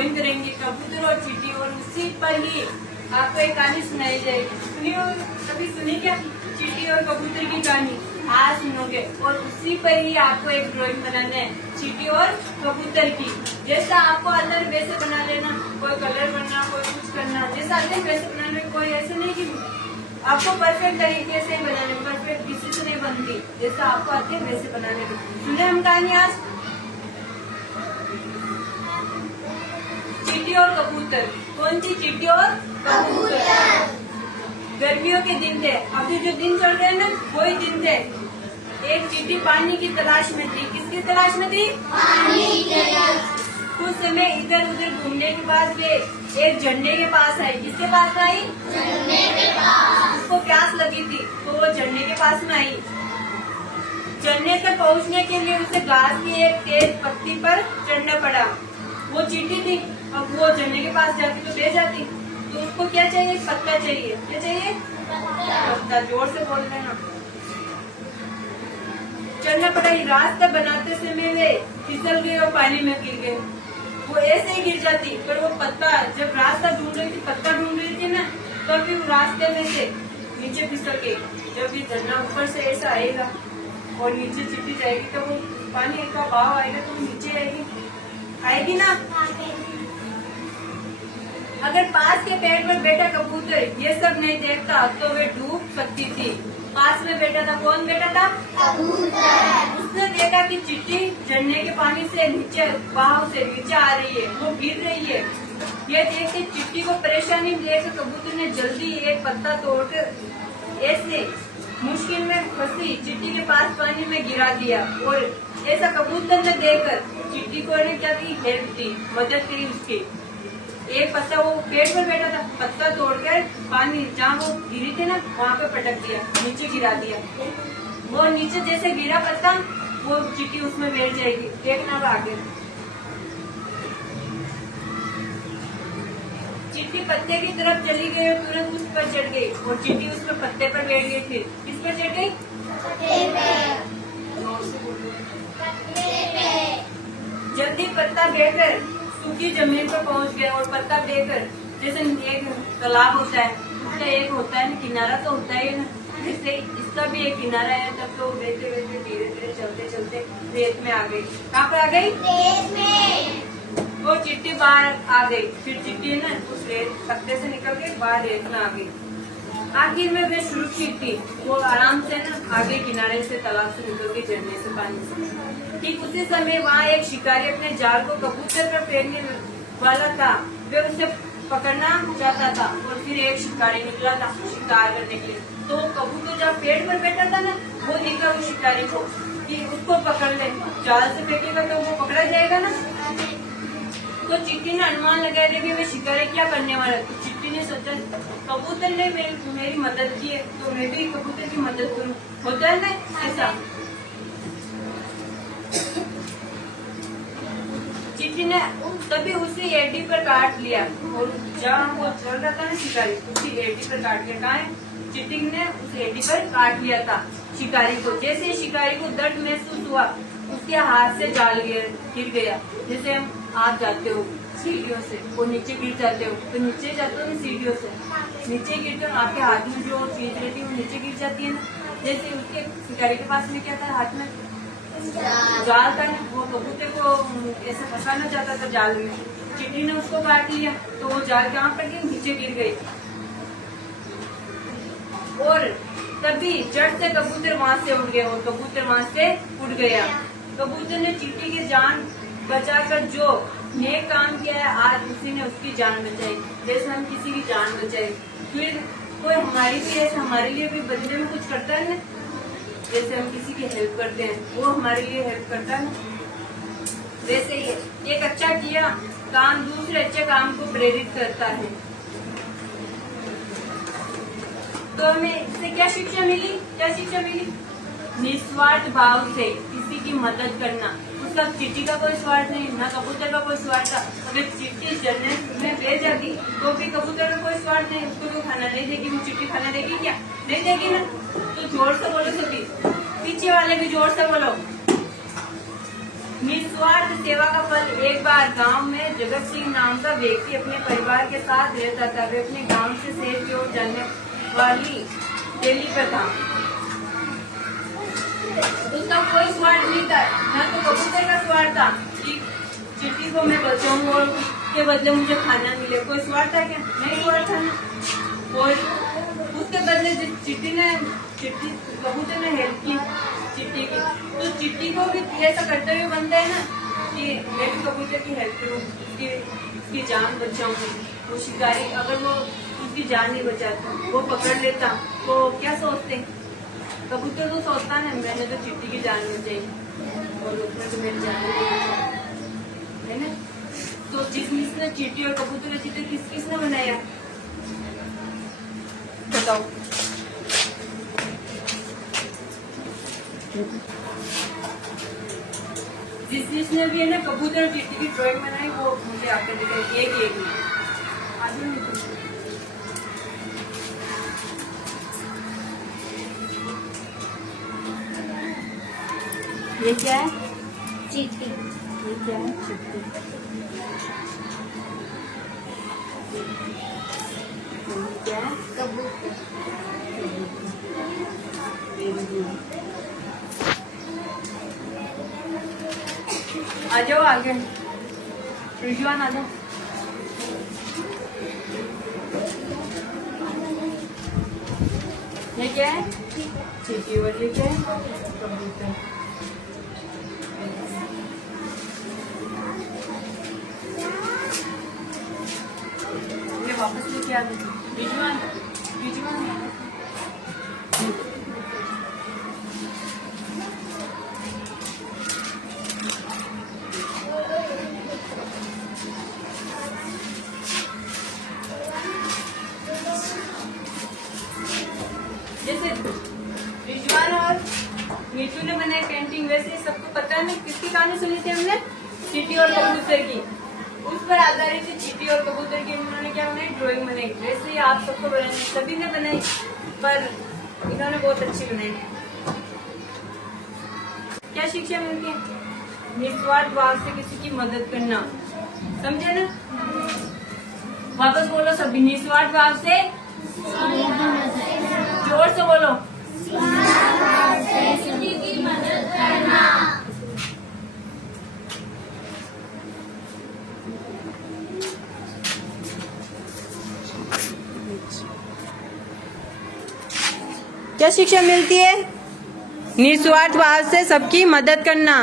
Drawing करेंगे कबूतर और चींटी, और उसी पर ही आपको एक कहानी सुनाई जाएगी। सुनिए, कभी सुनी क्या चींटी और कबूतर की कहानी? आज सुनोगे। और उसी पर ही आपको एक ड्राइंग बनाना है चींटी और कबूतर की। जैसा आपको अंदर वैसे बना लेना, कोई कलर करना, कोई कुछ करना, जैसा अंदर वैसे बनाना। कोई ऐसे नहीं कि आपको परफेक्ट तरीके से बनाने, परफेक्ट किसी से नहीं बनती, जैसा आपको आते है वैसे बनाने। सुने हम कहानी आज चींटी और कबूतर। कौन सी? चींटी और कबूतर। गर्मियों के दिन थे, अभी जो दिन चल रहे हैं ना वही दिन थे। एक चींटी पानी की तलाश में थी। किसकी तलाश में थी? पानी की। कुछ समय इधर उधर घूमने के बाद वे एक झरने के पास आई। किसके पास आई? झरने के पास। उसको प्यास लगी थी तो वो झरने के पास में आई। झरने तक पहुंचने के लिए उसे घास की एक तेज पत्ती पर चढ़ना पड़ा। वो चींटी थी, अब वो झरने के पास जाती तो बह जाती। तो उसको क्या चाहिए? पत्ता चाहिए। क्या चाहिए? पत्ता। जोर से बोल देना। चढ़ना पड़ा। रास्ता बनाते समय वे फिसल गए और पानी में गिर गए। वो ऐसे ही गिर जाती, पर वो पत्ता, जब रास्ता ढूंढ रही थी, पत्ता ढूंढ रही थी ना, तभी वो रास्ते में से नीचे फिसल गई। जब ये झरना ऊपर से ऐसा आएगा और नीचे चींटी जाएगी तो वो पानी का बहाव आएगा तो नीचे आएगी ना। अगर पास के पेड़ पर बैठा कबूतर ये सब नहीं देखता तो वे डूब सकती थी। पास में बैठा था, कौन बैठा था? कबूतर। उसने देखा कि चींटी झरने के पानी से नीचे, बहाव से नीचे आ रही है, वो गिर रही है। ये देख के चींटी को परेशानी देख कबूतर ने जल्दी एक पत्ता तोड़कर ऐसे मुश्किल में फंसी चींटी के पास पानी में गिरा दिया। और ऐसा कबूतर ने देखकर चींटी को ने क्या की? हेल्प दी, मदद करी उसकी। एक पत्ता, वो पेड़ पर बैठा था, पत्ता तोड़कर पानी जहाँ वो गिरी थी ना वहाँ पे पटक दिया, नीचे गिरा दिया। वो नीचे जैसे गिरा पत्ता, वो चींटी उसमें बैठ जाएगी। देखना अब आगे। चींटी पत्ते की तरफ चली गई और तुरंत उस पर चढ़ गई और चींटी उस पर पत्ते पर बैठ गई। फिर किस पर चढ़ गई? जल्दी पत्ता बेकर सूखी जमीन पर पहुंच गया और पत्ता बेकर, जैसे एक तालाब होता है, उसका एक होता है ना किनारा, तो होता है ना, जैसे इसका भी एक किनारा है। तब तो बहते बहते धीरे धीरे चलते चलते रेत में आ गई। कहाँ पर आ गई? रेत में। वो चींटी बाहर आ गई। फिर चींटी ना उस रेत पत्ते से निकल के बाहर रेत में आ गई। आखिर में वे सुरक्षित थी। वो आराम से ना आगे किनारे से तालाब से निकल के झरने से पानी से। ठीक उसी समय वहाँ एक शिकारी अपने जाल को कबूतर पर फेरने वाला था। वे उसे पकड़ना चाहता था और फिर एक शिकारी निकला था शिकार करने के लिए। तो कबूतर जब पेड़ पर बैठा था ना, वो निकला उस शिकारी को कि उसको पकड़ ले। जाल से फेंकेगा तो वो पकड़ा जाएगा ना। तो चींटी ने अनुमान लगाया था कि वे शिकारी क्या करने वाला है। तो चींटी ने सोचा कबूतर ने मेरी मदद की है तो मैं भी कबूतर की मदद करूँ। होता है ना ऐसा। चींटी ने तभी उसी एडी पर काट लिया और जहाँ वो चल रहा था ना शिकारी, उसी एडी पर काट लिया। कहाँ है? चींटी ने उस एडी पर काट लिया था शिकारी को। जैसे ही शिकारी को दर्द महसूस हुआ, उसके हाथ से जाल गिर गया। जैसे आप जाते हो सीढ़ियों से और नीचे गिर जाते हो, तो नीचे जाते हो ना सीढ़ियों से नीचे गिरते हो, आपके हाथ में जो चीज रहती है वो नीचे गिर जाती है ना। जैसे उसके शिकारी के पास में क्या था? हाथ में जाल था। वो कबूतर को ऐसे फंसाना चाहता था जाल में। चींटी ने उसको काट लिया तो वो जाल कहाँ पर गई? नीचे गिर गई। और तभी जड़ से कबूतर वहाँ से उड़ गया और कबूतर वहाँ से उड़ गया। कबूतर ने चींटी की जान बचाकर जो नेक काम किया है, आज उसी ने उसकी जान बचाई। जैसे हम किसी की जान बचाए, फिर कोई हमारी भी ऐसे हमारे लिए भी बदले में कुछ करता है ना। जैसे हम किसी की हेल्प करते हैं, वो हमारे लिए हेल्प करता है ना। वैसे ही एक अच्छा किया काम दूसरे अच्छे काम को प्रेरित करता है। तो हमें इससे क्या शिक्षा मिली? क्या शिक्षा मिली? निस्वार्थ भाव से किसी की मदद करना। उसका चींटी का कोई स्वार्थ नहीं, ना कबूतर का कोई स्वार्थ था। अगर चींटी जन्नत में बह जाती तो भी कबूतर का कोई स्वार्थ नहीं, उसको तो खाना नहीं देगी। वो चींटी खाना देगी क्या? नहीं देगी ना। तो जोर से बोलो सभी, पीछे वाले भी जोर से बोलो। निस्वार्थ सेवा का फल। एक बार गांव में जगत सिंह नाम का व्यक्ति अपने परिवार के साथ रहता था। वे अपने गांव से शहर की ओर जाने वाली रैली पर था। उसका कोई स्वार्थ नहीं था, न तो कबूतर का स्वार्थ था कि चिट्टी को मैं बचाऊं और उसके बदले मुझे खाना मिले। कोई स्वार्थ था क्या? नहीं स्वार्थ था ना। और उसके बदले चिट्टी कबूतर ने हेल्प की चिट्टी की, तो चिट्टी को भी ऐसा कर्तव्य बनता है ना कि मैं भी कबूतर की हेल्प करूँ, उसकी जान बचाऊँ। वो शिकारी अगर वो उसकी जान नहीं बचाता, वो पकड़ लेता, तो क्या सोचते? कबूतर तो सोचता है मैंने तो चिट्टी की जान बचाई और उसमें तो मेरी जान है ना। तो जिसने चिट्टी और कबूतर की चिट्टी किसने बनाया बताओ? जिसने भी है ना कबूतर और चिट्टी की ड्राइंग बनाई वो मुझे आकर दिखाई। एक ये क्या है? चींटी। ये क्या है? चिट्टी। ये क्या है? कबूतर। आ जाओ आगे, रिजवान आ जाओ। ये क्या है? चींटी। और ये क्या है? कबूतर। ये वापस लेके आ गए रिजवान। जैसे रिजवान और नीतू ने बनाई पेंटिंग, वैसे सबको पता है ना किसकी कहानी सुनी थी हमने? चींटी और कबूतर की। उस पर आधारित थी चींटी और कबूतर की। उन्होंने क्या बनाई? ड्राइंग बनाई। वैसे ही आप सबको बनाई, सभी ने बनाई, पर इन्होंने बहुत अच्छी बनाई। क्या शिक्षा मिलती है? निस्वार्थ भाव से किसी की मदद करना, समझे ना? वापस बोलो सभी, निस्वार्थ भाव से, जोर से बोलो, किसी की मदद करना। क्या शिक्षा मिलती है? निस्वार्थ भाव से सबकी मदद करना।